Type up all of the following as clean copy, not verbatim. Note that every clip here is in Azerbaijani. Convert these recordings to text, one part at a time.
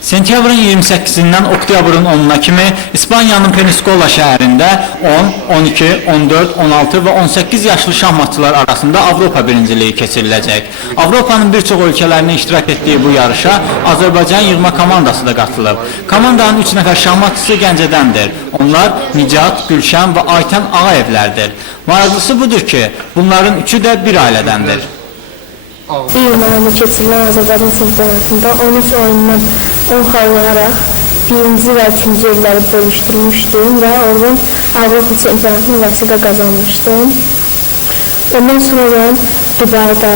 Sentyabrın 28-dən oktyabrın 10-na kimi İspaniyanın Peniscola şəhərində 10, 12, 14, 16 və 18 yaşlı şahmatçılar arasında Avropa birinciliyi keçiriləcək. Avropanın bir çox ölkələrinin iştirak etdiyi bu yarışa Azərbaycan yığma komandası da qatılıb. Komandanın 3 nəfər şahmatçısı Gəncədəndir. Onlar Nicat, Gülşən və Aytən Ağayevlərdir. Maraqlısı budur ki, bunların üçü də bir ailədəndir. Bir yıllarında keçirilən Azərbaycan çempionatında 13 oyundan 10 xal alaraq birinci və ikinci yerləri bölüşdürmüşdüm və oradan Avropa çempionatını vəsiqə qazanmışdım. Ondan sonra Dubayda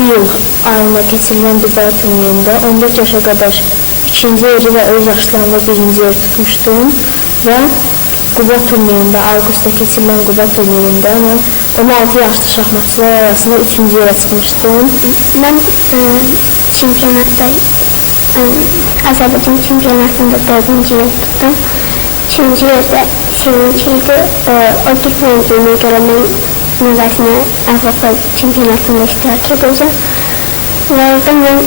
iyul ayında keçirilən Dubay turnirində 14 yaşa qədər ikinci yeri və öz yaşlarında birinci yer tutmuşdum və Quba turnirində, avqustda keçirilən Quba turnirində mən 16 yaşlı şahmatçılar arasında 3-cü yerə çıxmışdım. Mən çempionatda, Azərbaycan çempionatında 4-cü yer tutdum. 3-cü yerdə sevinci idi. O gitmədiyinə görə mən növbəsinə Avropa çempionatında iştirak edəcəm. Və orada mən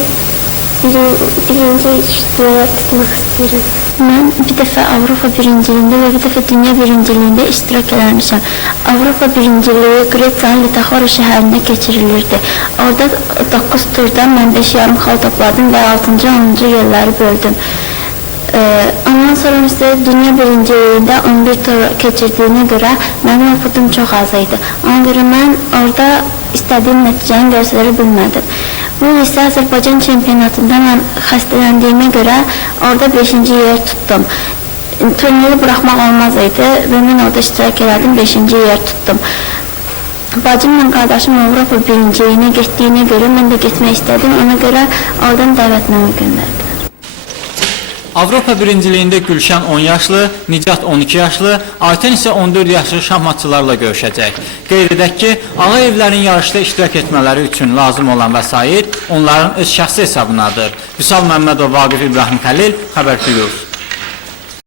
birinci yerə tutmaq istəyirəm. Mən bir dəfə Avropa birinciliyində və bir dəfə dünya birinciliyində iştirak eləmişəm. Avropa birinciliyi Qretsiyanın Litaxora şəhərində keçirilirdi. Orada 9 turda mən 5,5 xal topladım və 6-cı, 10-cu yerləri böldüm. Ondan sonra isə dünya birinciliyində 11 tur keçirdiyinə görə mənim oxudum çox az idi. Ona görə mən orada istədiyim nəticəni göstərə bilmədim. Bu isə Azərbaycan çempionatında mən xəstələndiyimə görə orada 5-ci yer tutdum. Turniri buraxmaq olmaz idi və mən orada iştirak elədim, 5-ci yer tutdum. Bacımla qardaşım Avropa birinciliyinə getdiyinə görə mən də getmək istədim, ona görə oradan dəvətnamə göndərdim. Avropa birinciliyində Gülşən 10 yaşlı, Nicat 12 yaşlı, Aytən isə 14 yaşlı şahmatçılarla görüşəcək. Qeyd edək ki, Ağayevlərin yarışda iştirak etmələri üçün lazım olan vəsait onların öz şəxsi hesabınadır. Vüsal Məmmədov, Vaqif İbrahim Xəlil, Xəbər Plus.